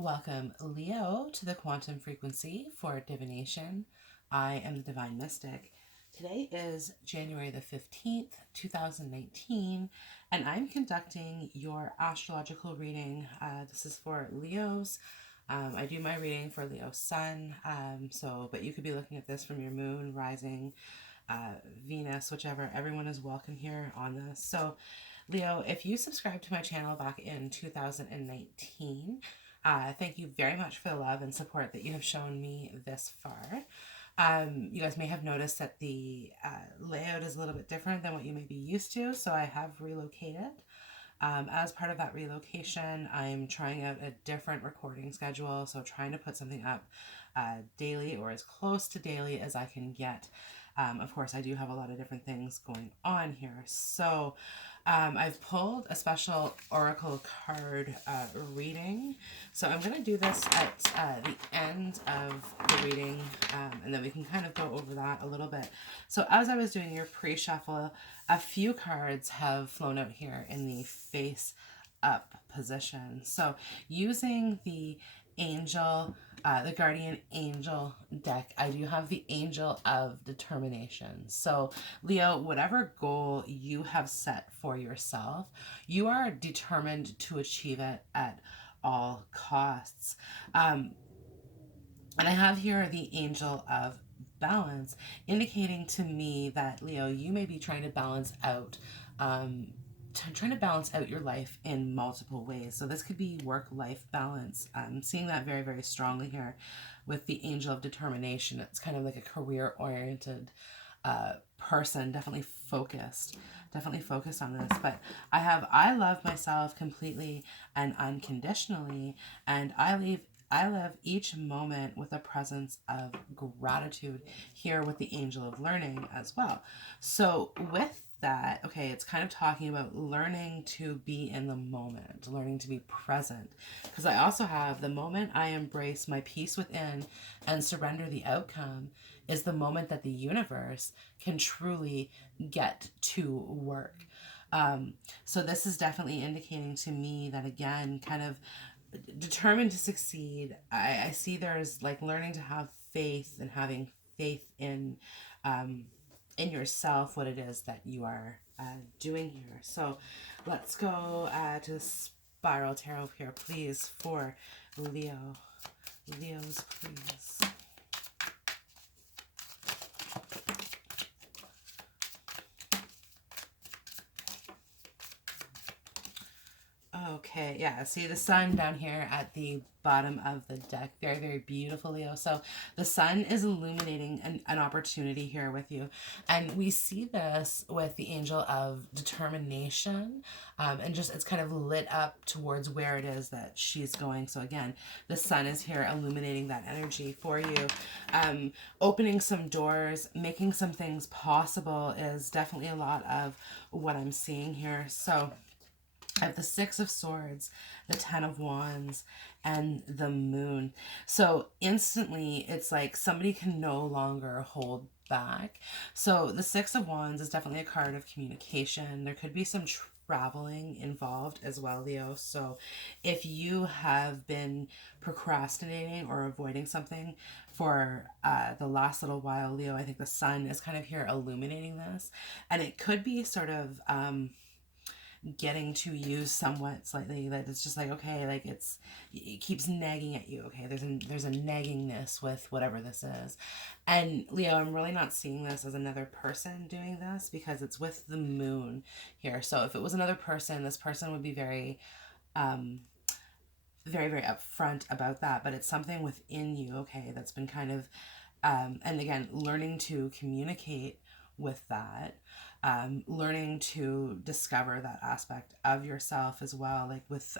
Welcome, Leo, to the quantum frequency for divination. I am the Divine Mystic. Today is January the 15th, 2019, and I'm conducting your astrological reading. This is for Leos. I do my reading for Leo Sun, but you could be looking at this from your moon, rising, Venus, whichever. Everyone is welcome here on this. So, Leo, if you subscribed to my channel back in 2019, thank you very much for the love and support that you have shown me this far. You guys may have noticed that the layout is a little bit different than what you may be used to, so I have relocated. As part of that relocation, I'm trying out a different recording schedule, so trying to put something up daily or as close to daily as I can get. Of course, I do have a lot of different things going on here. So I've pulled a special oracle card reading. So I'm going to do this at the end of the reading, and then we can kind of go over that a little bit. So as I was doing your pre-shuffle, a few cards have flown out here in the face up position. So using the angel, the guardian angel deck, I do have the angel of determination. So Leo, whatever goal you have set for yourself, you are determined to achieve it at all costs. And I have here the angel of balance, indicating to me that Leo, you may be trying to balance out your life in multiple ways. So this could be work-life balance. I'm seeing that very, very strongly here with the angel of determination. It's kind of like a career-oriented person, definitely focused on this. But I love myself completely and unconditionally, and I live each moment with a presence of gratitude here with the angel of learning as well. So with that, okay, it's kind of talking about learning to be in the moment, learning to be present. Because I also have the moment I embrace my peace within and surrender the outcome is the moment that the universe can truly get to work. So this is definitely indicating to me that, again, kind of determined to succeed. I see there's like learning to have faith and having faith in yourself, what it is that you are doing here. So let's go to the spiral tarot here, please, for Leo. Leos, please. Okay, yeah, see the sun down here at the bottom of the deck. Very, very beautiful, Leo. So the sun is illuminating an opportunity here with you. And we see this with the angel of determination. And just it's kind of lit up towards where it is that she's going. So again, the sun is here illuminating that energy for you. Opening some doors, making some things possible is definitely a lot of what I'm seeing here. So I have the Six of Swords, the Ten of Wands, and the Moon. So instantly, it's like somebody can no longer hold back. So the Six of Wands is definitely a card of communication. There could be some traveling involved as well, Leo. So if you have been procrastinating or avoiding something for the last little while, Leo, I think the sun is kind of here illuminating this. And it could be sort of getting to you somewhat slightly, that it's just like, okay, like it keeps nagging at you. Okay, there's a naggingness with whatever this is. And Leo, I'm really not seeing this as another person doing this because it's with the moon here. So if it was another person, this person would be very very, very upfront about that, but it's something within you, okay, that's been kind of and again, learning to communicate with that, learning to discover that aspect of yourself as well. Like with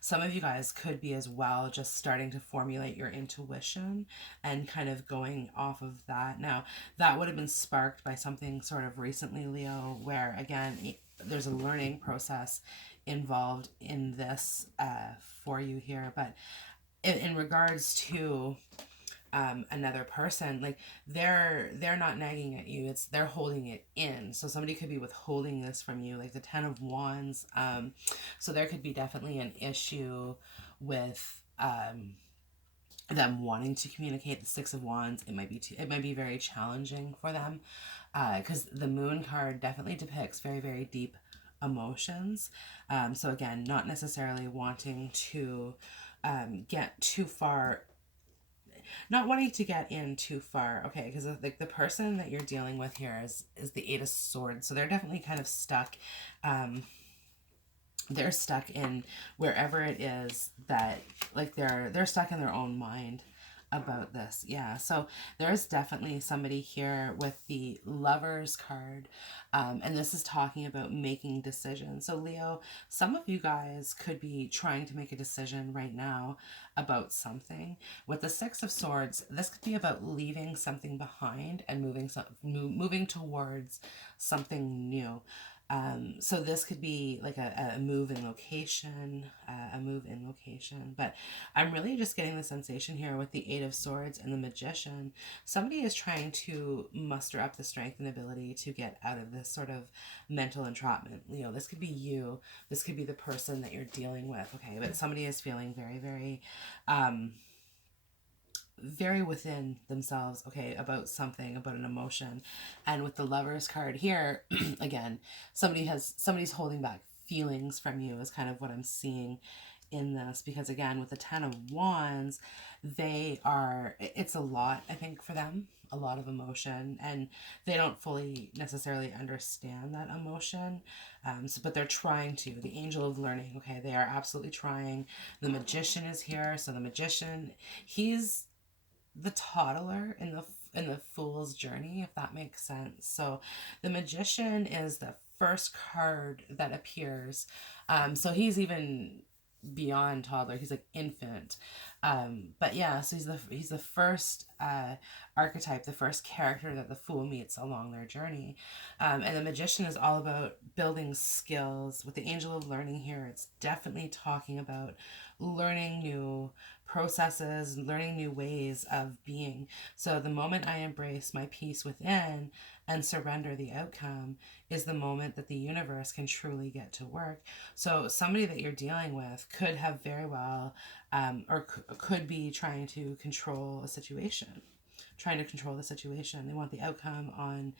some of you guys could be as well just starting to formulate your intuition and kind of going off of that. Now, that would have been sparked by something sort of recently, Leo, where again, there's a learning process involved in this for you here. But in regards to another person, like they're not nagging at you, it's they're holding it in. So somebody could be withholding this from you, like the Ten of Wands. So there could be definitely an issue with them wanting to communicate. The Six of Wands, it might be very challenging for them, because the Moon card definitely depicts very, very deep emotions. So again, not necessarily wanting to get too far, not wanting to get in too far. Okay, because like the person that you're dealing with here is the Eight of Swords, so they're definitely kind of stuck. They're stuck in wherever it is that, like, they're stuck in their own mind about this. Yeah, so there's definitely somebody here with the Lovers card, and this is talking about making decisions. So Leo, some of you guys could be trying to make a decision right now about something. With the Six of Swords, this could be about leaving something behind and moving towards something new. So this could be like a move in location, but I'm really just getting the sensation here with the Eight of Swords and the Magician. Somebody is trying to muster up the strength and ability to get out of this sort of mental entrapment. Leo, this could be you. This could be the person that you're dealing with. Okay, but somebody is feeling very, very, very within themselves, okay, about something, about an emotion. And with the Lovers card here, again, somebody's holding back feelings from you is kind of what I'm seeing in this, because again, with the Ten of Wands, it's a lot, I think, for them, a lot of emotion, and they don't fully necessarily understand that emotion. But they're trying to. The Angel of Learning, okay, they are absolutely trying. The Magician is here, so the Magician, he's the toddler in the fool's journey, if that makes sense. So the Magician is the first card that appears. So he's even beyond toddler. He's like infant. But yeah, so he's the first archetype, the first character that the fool meets along their journey. And the Magician is all about building skills. With the Angel of Learning here, it's definitely talking about learning new processes, learning new ways of being. So the moment I embrace my peace within and surrender the outcome is the moment that the universe can truly get to work. So somebody that you're dealing with could have very well, could be trying to control a situation, trying to control the situation. They want the outcome on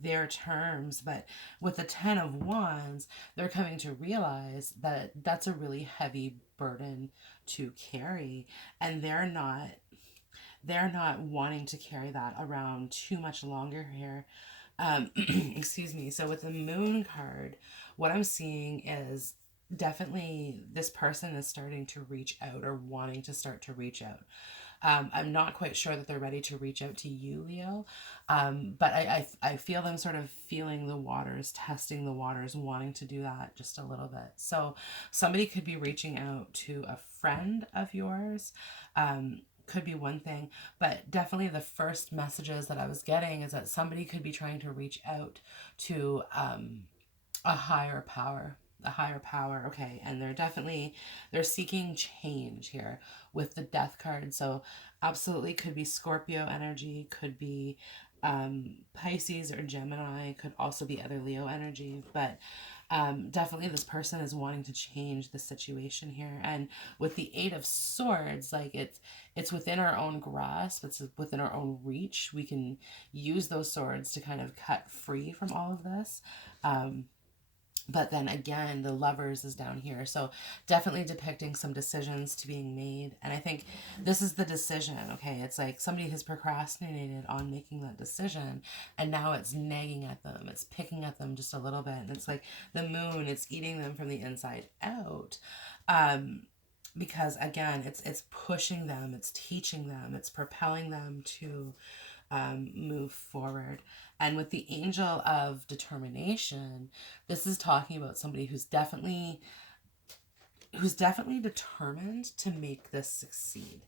their terms. But with the Ten of Wands, they're coming to realize that that's a really heavy burden to carry, and they're not wanting to carry that around too much longer here. Excuse me. So with the Moon card, what I'm seeing is definitely this person is starting to reach out, or wanting to start to reach out. I'm not quite sure that they're ready to reach out to you, Leo. But I feel them sort of feeling the waters, testing the waters, wanting to do that just a little bit. So somebody could be reaching out to a friend of yours. Could be one thing, but definitely the first messages that I was getting is that somebody could be trying to reach out to a higher power, okay, and they're seeking change here with the Death card. So absolutely could be Scorpio energy, could be Pisces or Gemini, could also be other Leo energy, but definitely this person is wanting to change the situation here. And with the Eight of Swords, like it's within our own grasp, it's within our own reach. We can use those swords to kind of cut free from all of this. But then again, the Lovers is down here. So definitely depicting some decisions to being made. And I think this is the decision, okay? It's like somebody has procrastinated on making that decision, and now it's nagging at them. It's picking at them just a little bit. And it's like the Moon, it's eating them from the inside out. Because again, it's pushing them, it's teaching them, it's propelling them to move forward. And with the Angel of Determination, this is talking about somebody who's definitely determined to make this succeed.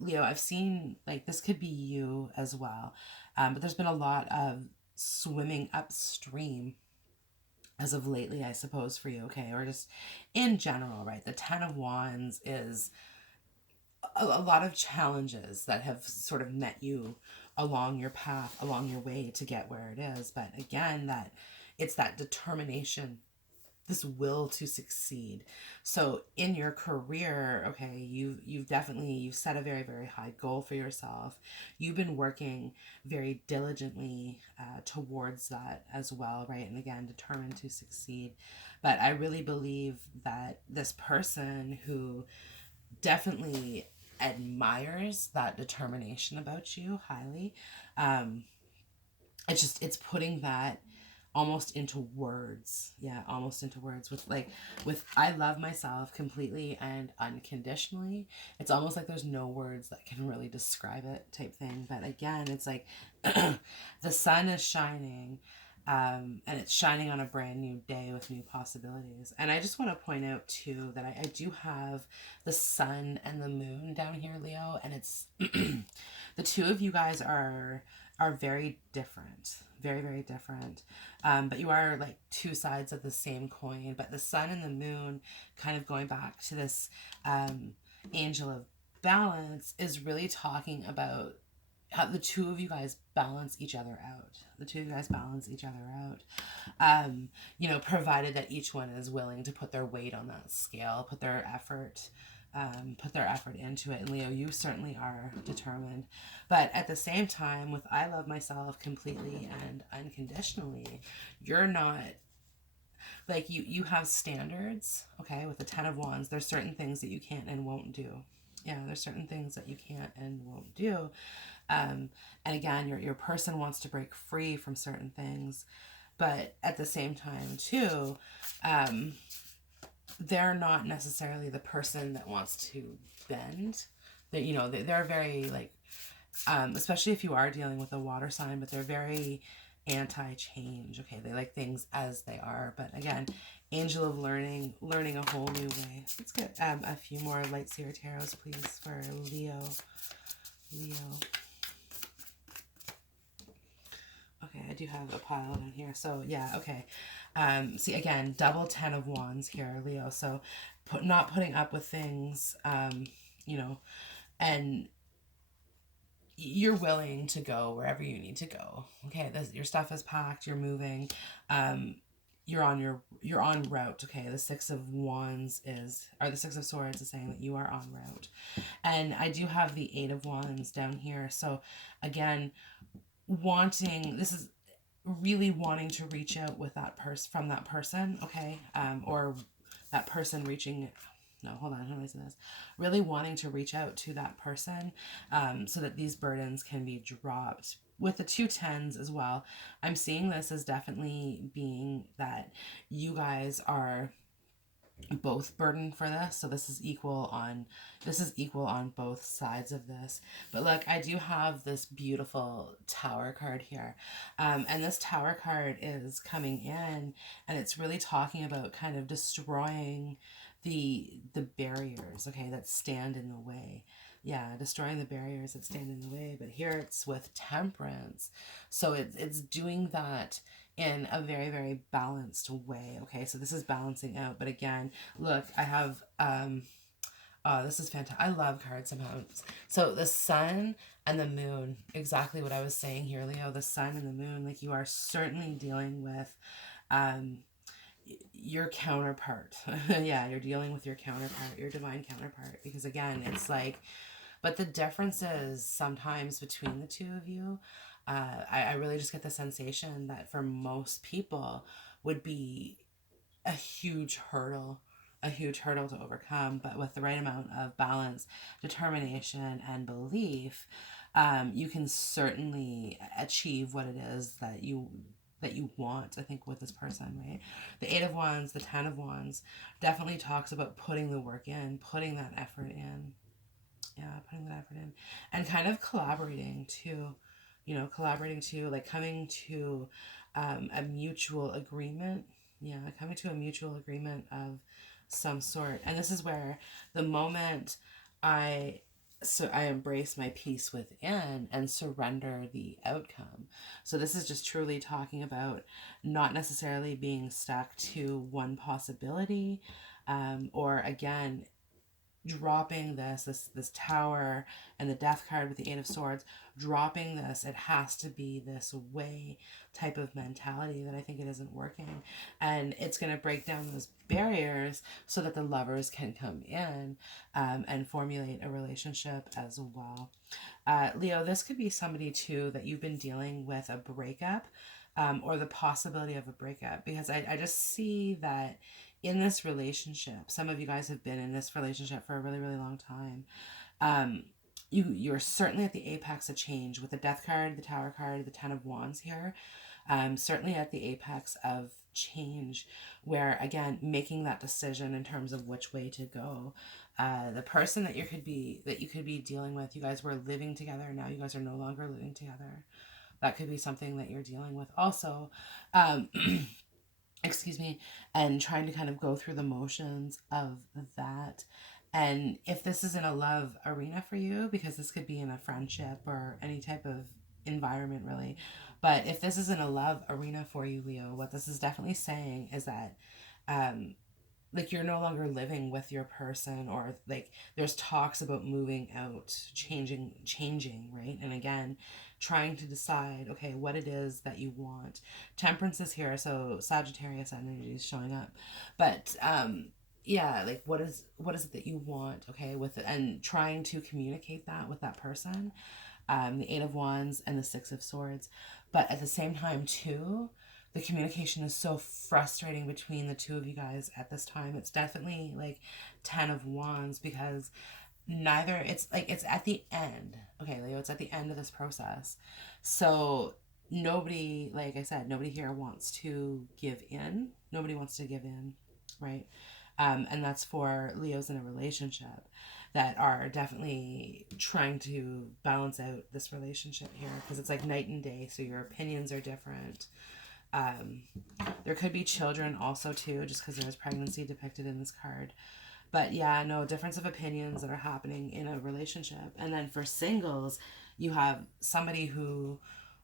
Leo, I've seen, like, this could be you as well, but there's been a lot of swimming upstream as of lately, I suppose, for you, okay, or just in general, right? The Ten of Wands is a lot of challenges that have sort of met you along your path, along your way to get where it is. But again, that it's that determination this will to succeed. So in your career, okay, you've set a very, very high goal for yourself. You've been working very diligently towards that as well, right? And again, determined to succeed. But I really believe that this person who definitely admires that determination about you highly, um, it's putting that almost into words. Yeah, almost into words, with I love myself completely and unconditionally. It's almost like there's no words that can really describe it, type thing. But again, it's like the sun is shining, and it's shining on a brand new day with new possibilities. And I just want to point out too that I do have the sun and the moon down here, Leo, and it's the two of you guys are very different, very, very different. But you are like two sides of the same coin. But the sun and the moon, kind of going back to this angel of balance, is really talking about how the two of you guys balance each other out. The two of you guys balance each other out. Provided that each one is willing to put their weight on that scale, put their effort into it. And Leo, you certainly are determined. But at the same time, with I love myself completely and unconditionally, you're not like you have standards, okay? With the 10 of Wands, there's certain things that you can't and won't do. Yeah, there's certain things that you can't and won't do. And again, your person wants to break free from certain things, but at the same time too, they're not necessarily the person that wants to bend. They're very like, especially if you are dealing with a water sign, but they're very anti-change. Okay, they like things as they are. But again, angel of learning a whole new way. Let's get a few more light seer tarots, please, for Leo. Okay, I do have a pile down here. So yeah, okay. See, again, double 10 of Wands here, Leo. So not putting up with things, and you're willing to go wherever you need to go. Okay, your stuff is packed, you're moving, you're on route. Okay, the 6 of Wands the 6 of Swords is saying that you are on route. And I do have the 8 of Wands down here. So again, this is really wanting to reach out with from that person, okay? Or that person hold on, how do I say this? Really wanting to reach out to that person, so that these burdens can be dropped. With the 2 10s as well, I'm seeing this as definitely being that you guys are both burdened for this, so this is equal on both sides of this. But look, I do have this beautiful Tower card here, and this Tower card is coming in, and it's really talking about kind of destroying the barriers, okay, that stand in the way. Yeah, destroying the barriers that stand in the way. But here it's with Temperance, so it's doing that in a very, very balanced way. Okay, so this is balancing out. But again, look, I have this is fantastic. I love cards somehow. So the sun and the moon, exactly what I was saying here, Leo. The sun and the moon, like you are certainly dealing with your counterpart. Yeah, you're dealing with your counterpart, your divine counterpart. Because again, it's like, but the difference is sometimes between the two of you, I really just get the sensation that for most people would be a huge hurdle to overcome. But with the right amount of balance, determination, and belief, you can certainly achieve what it is that you want, I think, with this person, right? The 8 of Wands, the 10 of Wands definitely talks about putting the work in, putting that effort in. Yeah, putting that effort in. And kind of collaborating too, like coming to a mutual agreement. Yeah, coming to a mutual agreement of some sort. And this is where the moment I embrace my peace within and surrender the outcome. So this is just truly talking about not necessarily being stuck to one possibility, or again, dropping this tower and the death card with the 8 of Swords, dropping this, it has to be this way type of mentality that I think it isn't working. And it's going to break down those barriers so that the lovers can come in and formulate a relationship as well. Leo, this could be somebody too that you've been dealing with a breakup, or the possibility of a breakup, because I just see that in this relationship, some of you guys have been in this relationship for a really, really long time. Um, you're certainly at the apex of change with the death card, the tower card, the 10 of Wands here. Certainly at the apex of change, where again, making that decision in terms of which way to go. The person that you could be dealing with, you guys were living together, now you guys are no longer living together. That could be something that you're dealing with also. Um, excuse me, and trying to kind of go through the motions of that. And if this isn't a love arena for you, because this could be in a friendship or any type of environment really, but if this isn't a love arena for you, Leo, what this is definitely saying is that um like you're no longer living with your person, or like there's talks about moving out, changing, right? And again, trying to decide, okay, what it is that you want. Temperance is here, so Sagittarius energy is showing up. But yeah, like what is it that you want, okay, with it, and trying to communicate that with that person. The 8 of Wands and the 6 of Swords. But at the same time too, the communication is so frustrating between the two of you guys at this time. It's definitely like 10 of Wands, because neither, it's like it's at the end. Okay, Leo, it's at the end of this process. So nobody, like I said, nobody here wants to give in. Nobody wants to give in, right? And that's for Leos in a relationship that are definitely trying to balance out this relationship here, because it's like night and day. So your opinions are different. Um, there could be children also too, just because there's pregnancy depicted in this card. But yeah, no, difference of opinions that are happening in a relationship. And then for singles, you have somebody who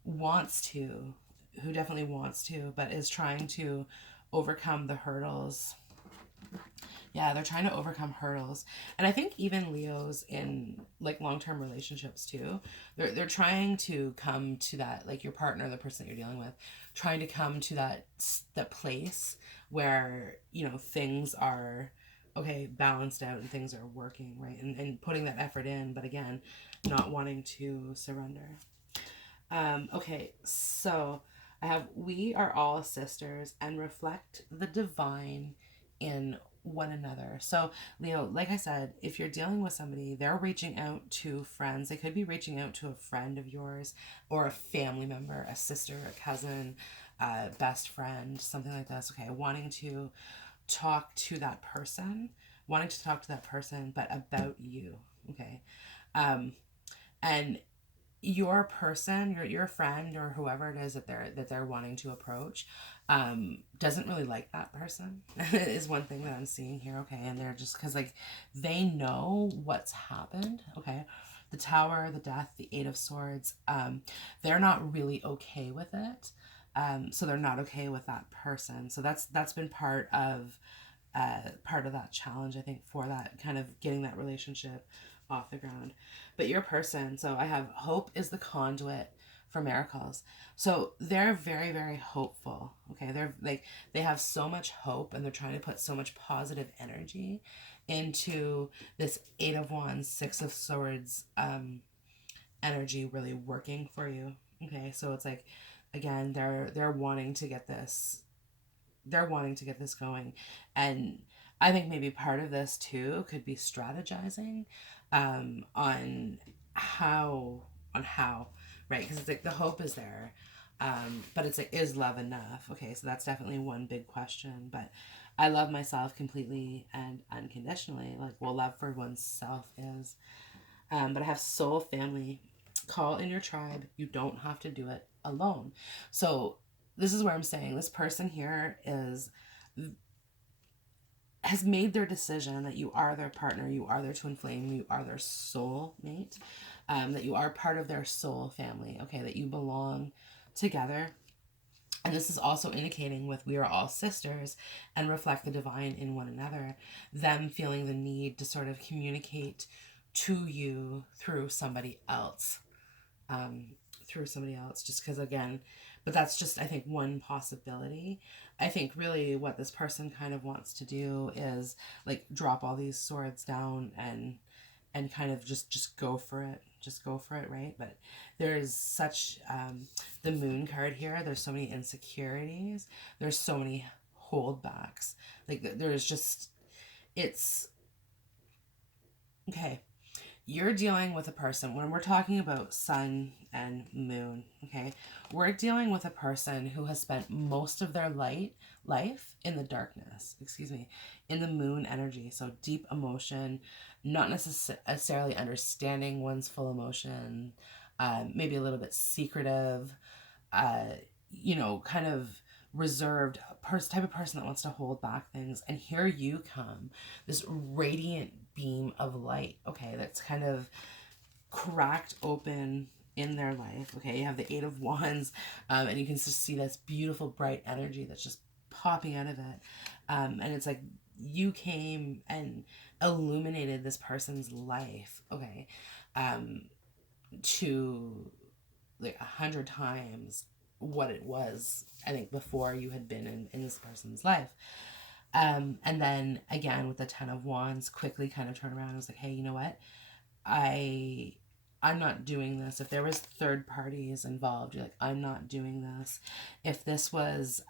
definitely wants to, but is trying to overcome the hurdles. Yeah, they're trying to overcome hurdles. And I think even Leos in like long-term relationships too, they're trying to come to that, like your partner, the person that you're dealing with, trying to come to that place where, things are okay, balanced out, and things are working, right? And putting that effort in, but again, not wanting to surrender. Okay, so I have, we are all sisters and reflect the divine in one another. So, Leo, like I said, if you're dealing with somebody, they're reaching out to friends. They could be reaching out to a friend of yours or a family member, a sister, a cousin, best friend, something like this. Okay, talk to that person, wanting to talk to that person, but about you. Okay. And your person, your friend, or whoever it is that they're wanting to approach, doesn't really like that person is one thing that I'm seeing here. Okay, and they're just, because like they know what's happened. Okay, the tower, the death, the 8 of Swords, they're not really okay with it. So they're not okay with that person. So that's been part of that challenge, I think, for that kind of getting that relationship off the ground. But your person, so I have hope is the conduit for miracles. So they're very, very hopeful. Okay, they're like, they have so much hope, and they're trying to put so much positive energy into this 8 of Wands, 6 of Swords energy really working for you. Okay, so it's like, again, they're wanting to get this, going. And I think maybe part of this too could be strategizing on how, right? Because it's like the hope is there, but it's like, is love enough? Okay, so that's definitely one big question. But I love myself completely and unconditionally, like, well, love for oneself is. But I have soul family. Call in your tribe. You don't have to do it alone. So this is where I'm saying this person here has made their decision that you are their partner, you are their twin flame, you are their soul mate, that you are part of their soul family, okay, that you belong together. And this is also indicating with we are all sisters and reflect the divine in one another, them feeling the need to sort of communicate to you through somebody else. Just because, again, but that's just, I think, one possibility. I think really what this person kind of wants to do is like drop all these swords down and kind of just go for it, right? But there's such the moon card here, there's so many insecurities, there's so many holdbacks, like there's just, it's okay. You're dealing with a person, when we're talking about sun and moon, okay, we're dealing with a person who has spent most of their life in the darkness, in the moon energy. So deep emotion, not necessarily understanding one's full emotion, maybe a little bit secretive, kind of reserved type of person that wants to hold back things. And here you come, this radiant beam of light, okay, that's kind of cracked open in their life. Okay, you have the Eight of Wands, and you can just see this beautiful bright energy that's just popping out of it, and it's like you came and illuminated this person's life, okay, to like 100 times what it was, I think, before you had been in this person's life. And then again with the Ten of Wands, quickly kind of turn around and was like, hey, you know what? I'm not doing this. If there was third parties involved, you're like, I'm not doing this. If this was,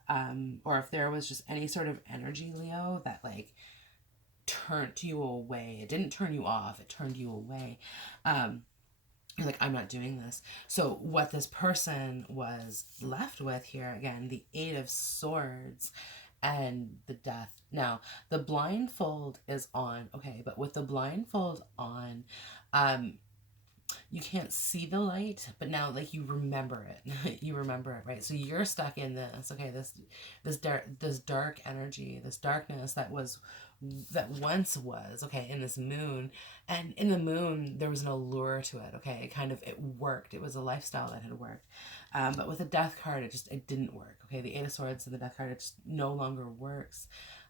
or if there was just any sort of energy, Leo, that like turned you away, it didn't turn you off, it turned you away. You're like, I'm not doing this. So what this person was left with here, again, the Eight of Swords and the Death. Now, the blindfold is on, okay, but with the blindfold on, you can't see the light, but now like you remember it. You remember it, right? So you're stuck in this, okay, this dark energy, this darkness that once was, okay, in this moon. And in the moon there was an allure to it, okay, it worked, it was a lifestyle that had worked. But with the Death card, it didn't work, okay. The Eight of Swords and the Death card, it just no longer works.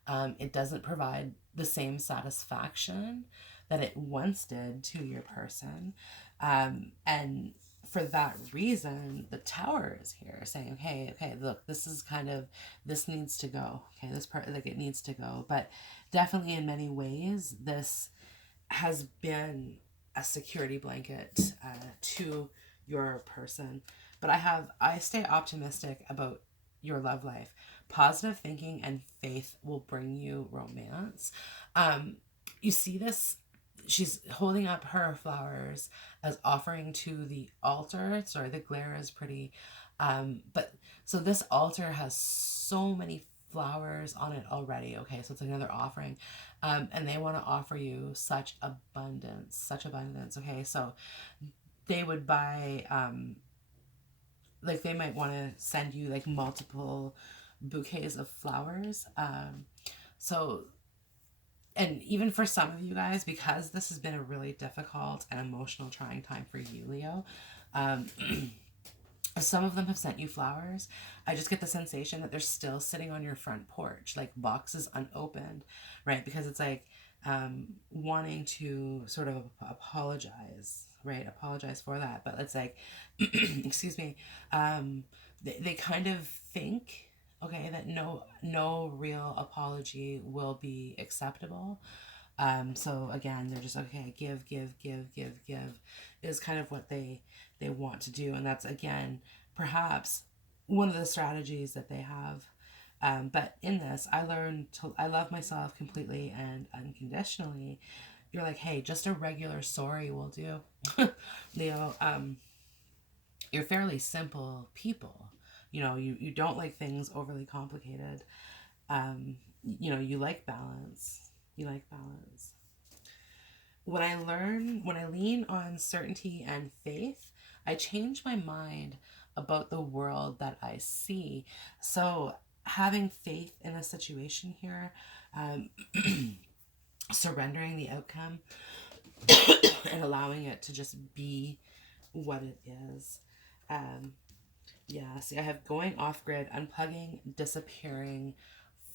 It doesn't provide the same satisfaction that it once did to your person. And for that reason, the Tower is here saying, okay, look, this needs to go. Okay, this part, like, it needs to go. But definitely in many ways, this has been a security blanket to your person. But I stay optimistic about your love life. Positive thinking and faith will bring you romance. You see this, she's holding up her flowers as offering to the altar. Sorry, the glare is pretty. But so this altar has so many flowers on it already. Okay, so it's another offering. And they want to offer you such abundance. Okay, so they would buy, like they might want to send you like multiple bouquets of flowers. So, and even for some of you guys, because this has been a really difficult and emotional, trying time for you, Leo, some of them have sent you flowers. I just get the sensation that they're still sitting on your front porch, like boxes unopened, right? Because it's like wanting to sort of apologize, right? Apologize for that. But it's like, excuse me, they kind of think, okay, that no real apology will be acceptable. So again, they're just, okay, give is kind of what they want to do. And that's, again, perhaps one of the strategies that they have. But in this, I learned I love myself completely and unconditionally. You're like, hey, just a regular sorry will do. Leo, you're fairly simple people. You don't like things overly complicated. You like balance. When I lean on certainty and faith, I change my mind about the world that I see. So having faith in a situation here, surrendering the outcome and allowing it to just be what it is. Yeah, see, I have going off grid, unplugging, disappearing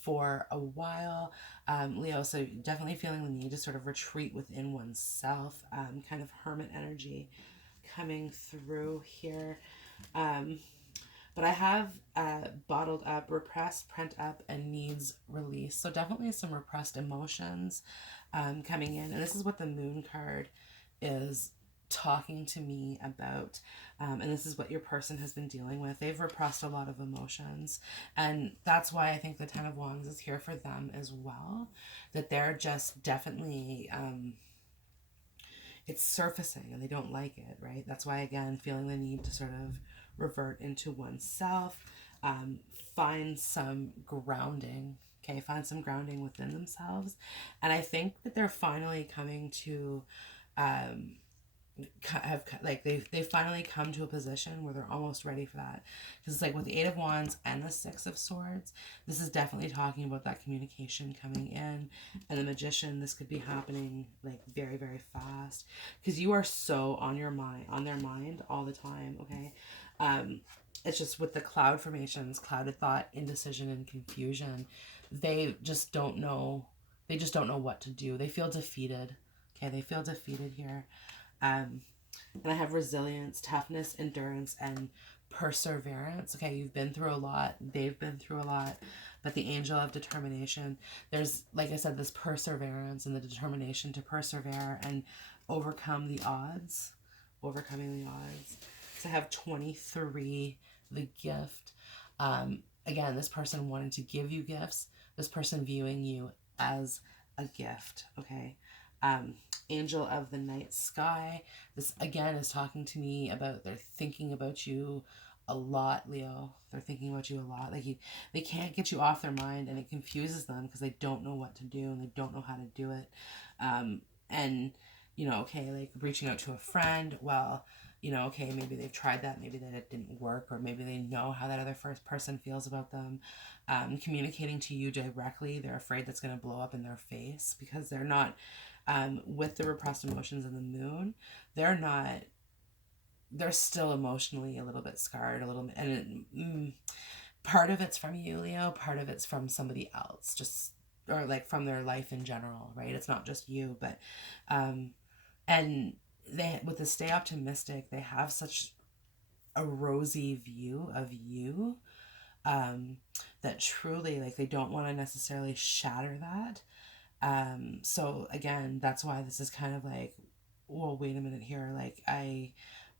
for a while. Leo, so definitely feeling the need to sort of retreat within oneself, kind of hermit energy coming through here. Um, but I have bottled up, repressed, pent up, and needs release. So definitely some repressed emotions coming in. And this is what the moon card is talking to me about. And this is what your person has been dealing with. They've repressed a lot of emotions. And that's why I think the Ten of Wands is here for them as well. That they're just definitely, it's surfacing and they don't like it, right? That's why, again, feeling the need to sort of revert into oneself, find some grounding. Okay, find some grounding within themselves. And I think that they're finally coming to um, have like they've finally come to a position where they're almost ready for that, because it's like with the Eight of Wands and the Six of Swords, this is definitely talking about that communication coming in. And the Magician, this could be happening like very, very fast, because you are so on your mind, on their mind all the time. Okay, it's just with the cloud formations, clouded thought, indecision, and confusion, they just don't know, they just don't know what to do. They feel defeated. Okay, they feel defeated here. And I have resilience, toughness, endurance, and perseverance. Okay, you've been through a lot. They've been through a lot. But the angel of determination, there's, like I said, this perseverance and the determination to persevere and overcome the odds. Overcoming the odds. So I have 23, the gift. Again, this person wanted to give you gifts. This person viewing you as a gift. Okay. Angel of the night sky. This again is talking to me about, they're thinking about you a lot, Leo. They're thinking about you a lot. Like they can't get you off their mind, and it confuses them because they don't know what to do and they don't know how to do it. And you know, okay, like reaching out to a friend. Well, you know, okay, maybe they've tried that, maybe that it didn't work, or maybe they know how that other first person feels about them. Communicating to you directly, they're afraid that's going to blow up in their face because they're not, with the repressed emotions in the moon, they're not, they're still emotionally a little bit scarred, a little bit, and part of it's from you, Leo, part of it's from somebody else, just, or like from their life in general, right? It's not just you, but, and they, with the stay optimistic, they have such a rosy view of you, that truly, like, they don't want to necessarily shatter that. So again, that's why this is kind of like, well, wait a minute here. Like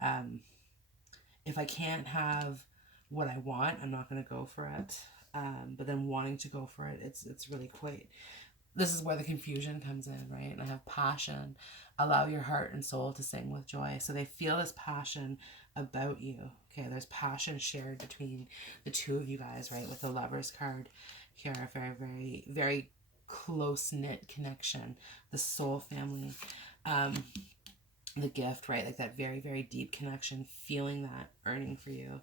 um, if I can't have what I want, I'm not going to go for it. But then wanting to go for it, it's really quite, this is where the confusion comes in, right? And I have passion. Allow your heart and soul to sing with joy. So they feel this passion about you. Okay, there's passion shared between the two of you guys, right? With the Lovers card here, a very, very, very close knit connection. The soul family, the gift, right? Like that very, very deep connection, feeling that earning for you.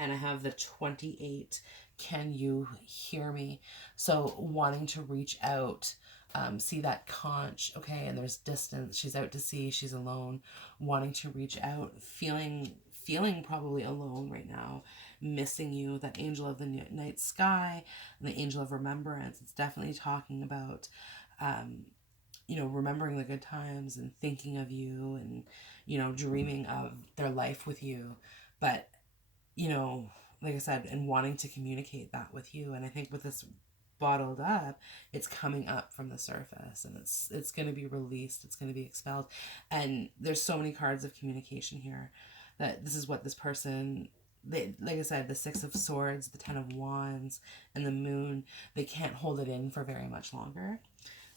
And I have the 28, can you hear me? So wanting to reach out, see that conch, okay, and there's distance, she's out to sea, she's alone, wanting to reach out, feeling probably alone right now, missing you, that angel of the night sky, and the angel of remembrance. It's definitely talking about, you know, remembering the good times and thinking of you and, you know, dreaming of their life with you. But you know, like I said, and wanting to communicate that with you. And I think with this bottled up, it's coming up from the surface, and it's going to be released. It's going to be expelled. And there's so many cards of communication here that this is what this person, they, like I said, the Six of Swords, the Ten of Wands, and the Moon, they can't hold it in for very much longer.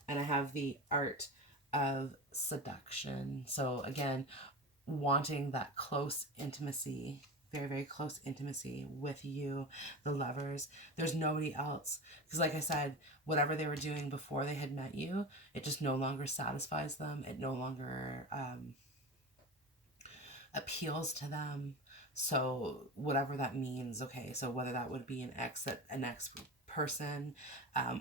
And I have the art of seduction. So again, wanting that close intimacy, very, very close intimacy with you, the Lovers. There's nobody else. Because like I said, whatever they were doing before they had met you, it just no longer satisfies them. It no longer appeals to them. So whatever that means, okay, so whether that would be an ex person,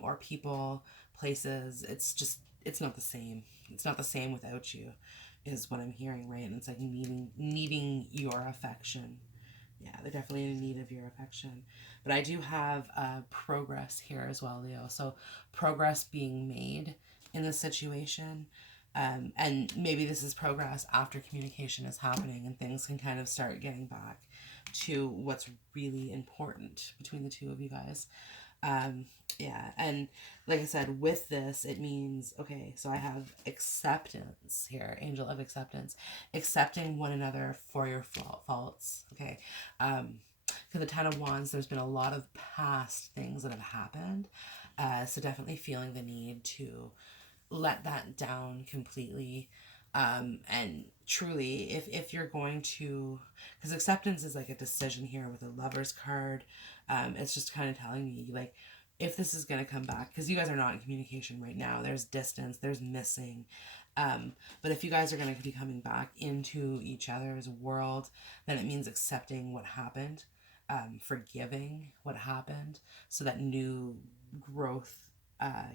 or people, places, it's just, it's not the same. It's not the same without you, is what I'm hearing, right? And it's like needing your affection Yeah, they're definitely in need of your affection. But I do have progress here as well, Leo. So progress being made in this situation. And maybe this is progress after communication is happening and things can kind of start getting back to what's really important between the two of you guys. Um, yeah, and like I said, with this, it means, okay, so I have acceptance here, angel of acceptance, accepting one another for your faults, okay? For the Ten of Wands, there's been a lot of past things that have happened, so definitely feeling the need to let that down completely. And truly, if you're going to, because acceptance is like a decision here with a Lover's card, it's just kind of telling me like if this is going to come back, because you guys are not in communication right now, there's distance, there's missing. But if you guys are going to be coming back into each other's world, then it means accepting what happened, forgiving what happened, so that new growth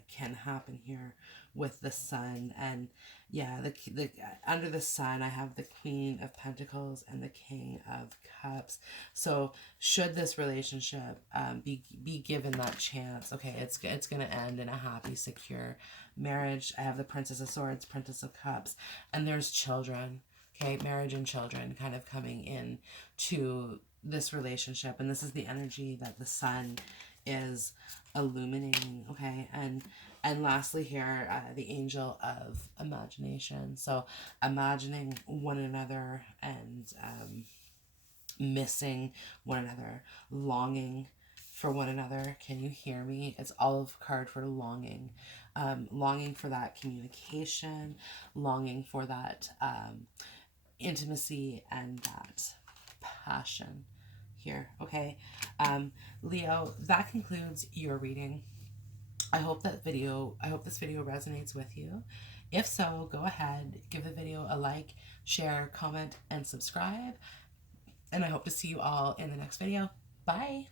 can happen here with the Sun. And yeah, the under the Sun I have the Queen of Pentacles and the King of Cups. So should this relationship be given that chance, okay, it's gonna end in a happy, secure marriage. I have the Princess of Swords, Princess of Cups, and there's children. Okay, marriage and children kind of coming in to this relationship, and this is the energy that the Sun is illuminating. Okay, and lastly here, the angel of imagination. So imagining one another and missing one another, longing for one another. Can you hear me? It's olive card for longing. Longing for that communication, longing for that intimacy and that passion here. Okay, Leo, that concludes your reading. I hope this video resonates with you. If so, go ahead, give the video a like, share, comment, and subscribe. And I hope to see you all in the next video. Bye.